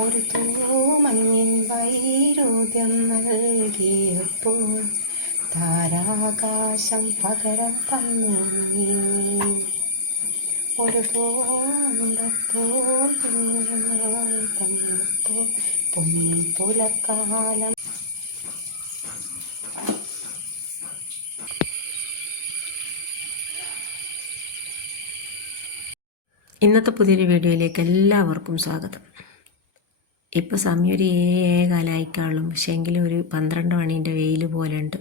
ഒരു തൂമഞ്ഞിൻ വൈരൂദ്യം നൽകിയപ്പോൾ താരാകാശം പകരം തന്നു നീ. ഒരു പൂന്തപ്പോൾ തന്നപ്പോൾ പൊൻപുലക്കാലം. ഇന്നത്തെ പുതിയൊരു വീഡിയോയിലേക്ക് എല്ലാവർക്കും സ്വാഗതം. ഇപ്പോൾ സമയം ഒരു 7:15 പക്ഷേ എങ്കിലും ഒരു 12 മണീൻ്റെ വെയിൽ പോലെ ഉണ്ട്.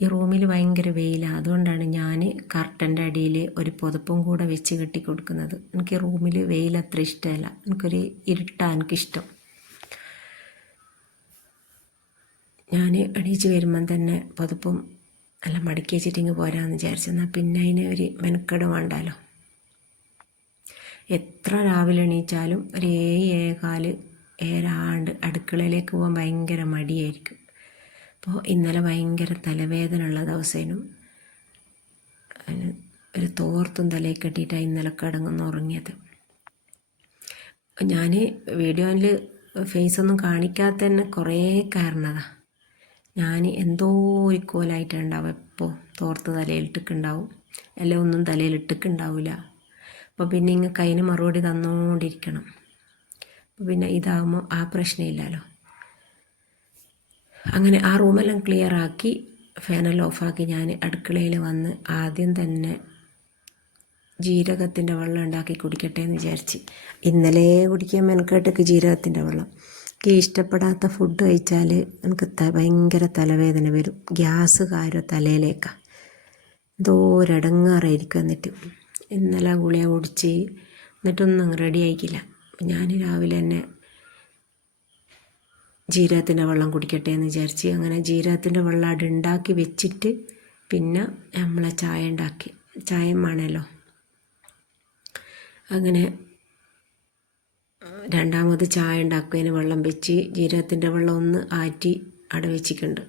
ഈ റൂമിൽ ഭയങ്കര വെയിലാണ്. അതുകൊണ്ടാണ് ഞാൻ കർട്ടൻ്റെ അടിയിൽ ഒരു പുതപ്പും കൂടെ വെച്ച് കെട്ടി കൊടുക്കുന്നത്. എനിക്ക് റൂമിൽ വെയിൽ അത്ര ഇഷ്ടമല്ല, എനിക്കൊരു ഇരുട്ടാണ് എനിക്കിഷ്ടം. ഞാൻ എണീച്ച് വരുമ്പം തന്നെ പുതപ്പും എല്ലാം മടക്കി വെച്ചിട്ടിങ്ങ് പോരാന്ന് വിചാരിച്ചെന്നാൽ പിന്നെ അതിന് ഒരു മെനക്കെട് വേണ്ടാലോ. എത്ര രാവിലെ എണീച്ചാലും ഒരു 7:15 7 അടുക്കളയിലേക്ക് പോകാൻ ഭയങ്കര മടിയായിരിക്കും. അപ്പോൾ ഇന്നലെ ഭയങ്കര തലവേദന ഉള്ള ദിവസേനും ഒരു തോർത്തും തലയിൽ കെട്ടിയിട്ടാണ് ഇന്നലെ കിടങ്ങുന്ന ഉറങ്ങിയത്. ഞാൻ വീഡിയോയിൽ ഫേസൊന്നും കാണിക്കാത്ത തന്നെ കുറേ കാരണതാണ്. ഞാൻ എന്തോ ഒരു കോലായിട്ടുണ്ടാവും. എപ്പോൾ തോർത്ത് തലയിലിട്ടിട്ടുണ്ടാവും, എല്ലാം ഒന്നും തലയിലിട്ടിട്ടുണ്ടാവില്ല. അപ്പോൾ പിന്നെ ഇങ്ങൾക്ക് അതിന് മറുപടി തന്നുകൊണ്ടിരിക്കണം. അപ്പോൾ പിന്നെ ഇതാകുമ്പോൾ ആ പ്രശ്നമില്ലല്ലോ. അങ്ങനെ ആ റൂമെല്ലാം ക്ലിയറാക്കി ഫാനെല്ലാം ഓഫാക്കി ഞാൻ അടുക്കളയിൽ വന്ന് ആദ്യം തന്നെ ജീരകത്തിൻ്റെ വെള്ളം ഉണ്ടാക്കി കുടിക്കട്ടെ എന്ന് വിചാരിച്ച്. ഇന്നലെ കുടിക്കാൻ മെനക്കെട്ടൊക്കെ ജീരകത്തിൻ്റെ വെള്ളം. എനിക്ക് ഇഷ്ടപ്പെടാത്ത ഫുഡ് കഴിച്ചാൽ എനിക്ക് ഭയങ്കര തലവേദന വരും. ഗ്യാസ് കാരോ തലയിലേക്കാണ്, എന്തോ ഒരടങ്ങാറായിരിക്കും. എന്നിട്ട് ഇന്നലെ ഗുളിക കുടിച്ച് എന്നിട്ടൊന്നും റെഡി ആയിക്കില്ല. ഞാൻ രാവിലെ തന്നെ ജീരകത്തിൻ്റെ വെള്ളം കുടിക്കട്ടെ എന്ന് വിചാരിച്ച് അങ്ങനെ ജീരകത്തിൻ്റെ വെള്ളം അവിടെ ഉണ്ടാക്കി വെച്ചിട്ട് പിന്നെ നമ്മളെ ചായ ഉണ്ടാക്കി. ചായയും വേണമല്ലോ. അങ്ങനെ രണ്ടാമത് ചായ ഉണ്ടാക്കുന്നതിന് വെള്ളം വെച്ച് ജീരകത്തിൻ്റെ വെള്ളം ഒന്ന് ആറ്റി അവിടെ വെച്ചിട്ടുണ്ട്.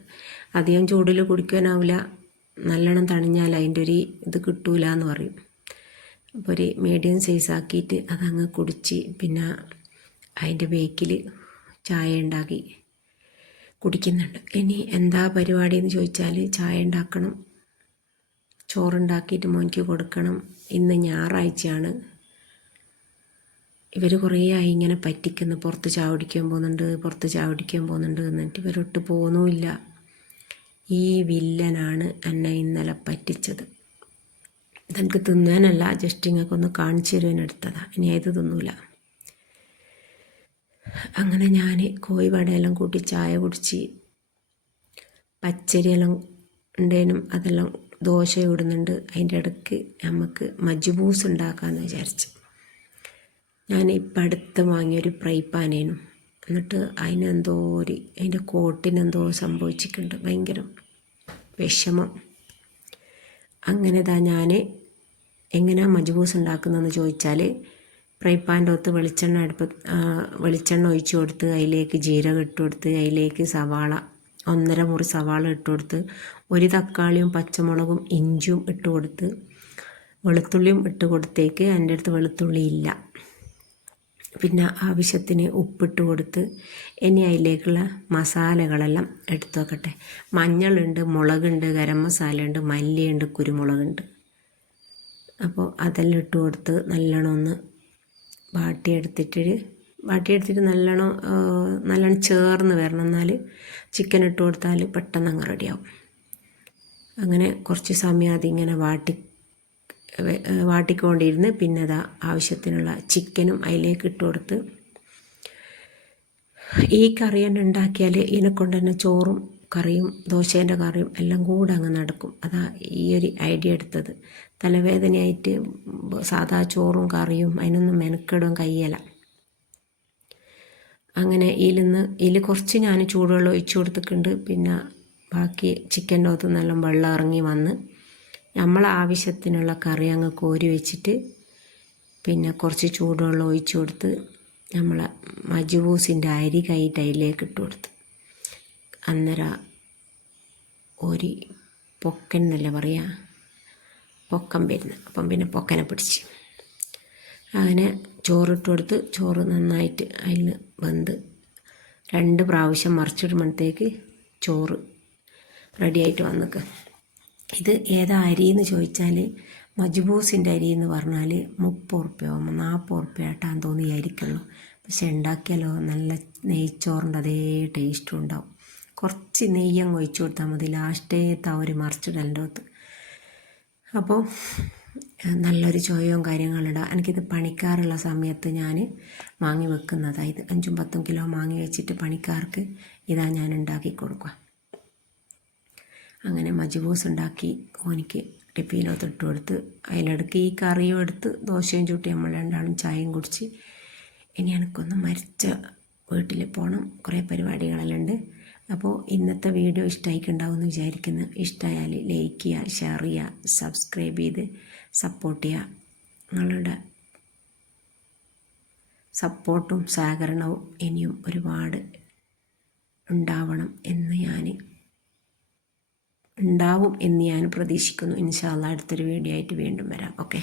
അധികം ചൂടിൽ കുടിക്കാനാവില്ല, നല്ലോണം തണിഞ്ഞാൽ അതിൻ്റെ ഒരു ഇത് കിട്ടൂല എന്ന് പറയും. അപ്പോൾ ഒരു മീഡിയം സൈസ് ആക്കിയിട്ട് അതങ്ങ് കുടിച്ച് പിന്നെ അതിൻ്റെ ബേക്കിൽ ചായ ഉണ്ടാക്കി കുടിക്കുന്നുണ്ട്. ഇനി എന്താ പരിപാടി എന്ന് ചോദിച്ചാൽ ചായ ഉണ്ടാക്കണം, ചോറുണ്ടാക്കിയിട്ട് മോനിക്ക് കൊടുക്കണം. ഇന്ന് ഞായറാഴ്ചയാണ്. ഇവർ കുറേ ആയി ഇങ്ങനെ പറ്റിക്കുന്നു, പുറത്ത് ചായ കുടിക്കാൻ പോകുന്നുണ്ട് എന്നിട്ട് ഇവരൊട്ട് പോകുന്നുമില്ല. ഈ വില്ലനാണ് എന്നെ ഇന്നലെ പറ്റിച്ചത്. ഇതെനിക്ക് തിന്നാനല്ല, ജസ്റ്റ് ഇങ്ങൾക്കൊന്ന് കാണിച്ചു തരുവാനെടുത്തതാണ്. ഇനി ഏത് തിന്നൂല. അങ്ങനെ ഞാൻ കോഴിവടയെല്ലാം കൂട്ടി ചായ കുടിച്ച് പച്ചരിയെല്ലാം ഉണ്ടേനും അതെല്ലാം ദോശ ഇടുന്നുണ്ട്. അതിൻ്റെ ഇടയ്ക്ക് നമുക്ക് മജ്ബൂസ് ഉണ്ടാക്കാമെന്ന് വിചാരിച്ചു. ഞാൻ ഇപ്പം അടുത്ത് വാങ്ങിയൊരു ഫ്രൈ പാനേനും എന്നിട്ട് അതിൻ്റെ കോട്ടിനെന്തോ സംഭവിച്ചിട്ടുണ്ട്, ഭയങ്കര വിഷമം. അങ്ങനെ ഞാൻ എങ്ങനെയാണ് മജ്ബൂസ് ഉണ്ടാക്കുന്നതെന്ന് ചോദിച്ചാൽ ഫ്രൈ പാൻ്റെ ഒത്ത് വെളിച്ചെണ്ണ ഒഴിച്ച് കൊടുത്ത് അതിലേക്ക് ജീരകം ഇട്ട് കൊടുത്ത് അതിലേക്ക് സവാള 1.5 മുറി സവാള ഇട്ട് കൊടുത്ത് ഒരു തക്കാളിയും പച്ചമുളകും ഇഞ്ചും ഇട്ട് കൊടുത്ത് വെളുത്തുള്ളിയും ഇട്ട് കൊടുത്തേക്ക്. എൻ്റെ അടുത്ത് വെളുത്തുള്ളി ഇല്ല. പിന്നെ ആവശ്യത്തിന് ഉപ്പിട്ട് കൊടുത്ത് ഇനി അതിലേക്കുള്ള മസാലകളെല്ലാം എടുത്തു വെക്കട്ടെ. മഞ്ഞളുണ്ട്, മുളകുണ്ട്, ഗരം മസാല ഉണ്ട്, മല്ലിയുണ്ട്, കുരുമുളകുണ്ട്. അപ്പോൾ അതെല്ലാം ഇട്ട് കൊടുത്ത് നല്ലോണം ഒന്ന് വാട്ടിയെടുത്തിട്ട് നല്ലോണം ചേർന്ന് വരണം. എന്നാൽ ചിക്കൻ ഇട്ട് കൊടുത്താൽ പെട്ടെന്ന് അങ്ങ് റെഡിയാവും. അങ്ങനെ കുറച്ച് സമയം അതിങ്ങനെ വാട്ടിക്കൊണ്ടിരുന്ന് പിന്നെ ആവശ്യത്തിനുള്ള ചിക്കനും അതിലേക്ക് ഇട്ട് കൊടുത്ത് ഈ കറി തന്നെ ഉണ്ടാക്കിയാൽ ഇതിനെക്കൊണ്ട് തന്നെ ചോറും കറിയും ദോശേൻ്റെ കറിയും എല്ലാം കൂടെ അങ്ങ് നടക്കും. അതാ ഈ ഒരു ഐഡിയ എടുത്തത്. തലവേദനയായിട്ട് സാധാ ചോറും കറിയും അതിനൊന്നും മെനക്കെടും കയ്യല. അങ്ങനെ ഇതിൽ കുറച്ച് ഞാൻ ചൂടുവെള്ളം ഒഴിച്ചു കൊടുത്തിട്ടുണ്ട്. പിന്നെ ബാക്കി ചിക്കൻ്റെ അകത്ത് നല്ല വെള്ളം ഇറങ്ങി വന്ന് നമ്മളെ ആവശ്യത്തിനുള്ള കറി അങ്ങ് കോരി വെച്ചിട്ട് പിന്നെ കുറച്ച് ചൂടുവെള്ളം ഒഴിച്ചു കൊടുത്ത് നമ്മളെ മജ്ബൂസിൻ്റെ അരി കൈയിട്ട് അതിലേക്ക് ഇട്ട് കൊടുത്ത് അന്നേരം ഒരു പൊക്കൻ എന്നല്ലേ പറയുക, പൊക്കം വരുന്നത്. അപ്പം പിന്നെ പൊക്കനെ പിടിച്ച് അങ്ങനെ ചോറിട്ട് കൊടുത്ത് ചോറ് നന്നായിട്ട് അതിൽ വെന്ത് 2 പ്രാവശ്യം മറിച്ചിടുമ്പോഴത്തേക്ക് ചോറ് റെഡിയായിട്ട് വന്നിക്കുക. ഇത് ഏതാ അരി എന്ന് ചോദിച്ചാൽ മജ്ബൂസിൻ്റെ അരി എന്ന് പറഞ്ഞാൽ 30 ഉറുപ്പ്യ 40 ഉറുപ്പ്യ ആട്ടാന്ന് തോന്നിയായിരിക്കുള്ളൂ. പക്ഷെ ഉണ്ടാക്കിയാലോ നല്ല നെയ്ച്ചോറിൻ്റെ അതേ ടേസ്റ്റും ഉണ്ടാവും. കുറച്ച് നെയ്യങ്ങ് ഒഴിച്ചു കൊടുത്താൽ മതി ലാസ്റ്റേത്തെ ഒരു മറിച്ചിടലിൻ്റെ അകത്ത്. അപ്പോൾ നല്ലൊരു ചോയവും കാര്യങ്ങളിടാം. എനിക്കിത് പണിക്കാറുള്ള സമയത്ത് ഞാൻ വാങ്ങി വെക്കുന്നതാണ്. ഇത് 5-10 കിലോ വാങ്ങി വെച്ചിട്ട് പണിക്കാർക്ക് ഇതാ ഞാൻ ഉണ്ടാക്കി കൊടുക്കുക. അങ്ങനെ മജ്ബൂസ് ഉണ്ടാക്കി ഓനിക്ക് ടിഫിനകത്ത് ഇട്ട് കൊടുത്ത് അതിലിടയ്ക്ക് ഈ കറിയും എടുത്ത് ദോശയും ചുട്ടി നമ്മൾ രണ്ടാളും ചായയും കുടിച്ച് ഇനി എനിക്കൊന്ന് മരിച്ച വീട്ടിൽ പോകണം. കുറേ പരിപാടികളെല്ലാം ഉണ്ട്. അപ്പോൾ ഇന്നത്തെ വീഡിയോ ഇഷ്ടമായിട്ടുണ്ടാവും എന്ന് വിചാരിക്കുന്നു. ഇഷ്ടമായാൽ ലൈക്ക് ചെയ്യുക, ഷെയർ ചെയ്യുക, സബ്സ്ക്രൈബ് ചെയ്ത് സപ്പോർട്ട് ചെയ്യുക. നിങ്ങളുടെ സപ്പോർട്ടും സഹകരണവും ഇനിയും ഒരുപാട് ഉണ്ടാവും എന്ന് ഞാൻ പ്രതീക്ഷിക്കുന്നു. ഇൻഷാ അല്ലാഹ് അടുത്തൊരു വീഡിയോ ആയിട്ട് വീണ്ടും വരാം. ഓക്കെ.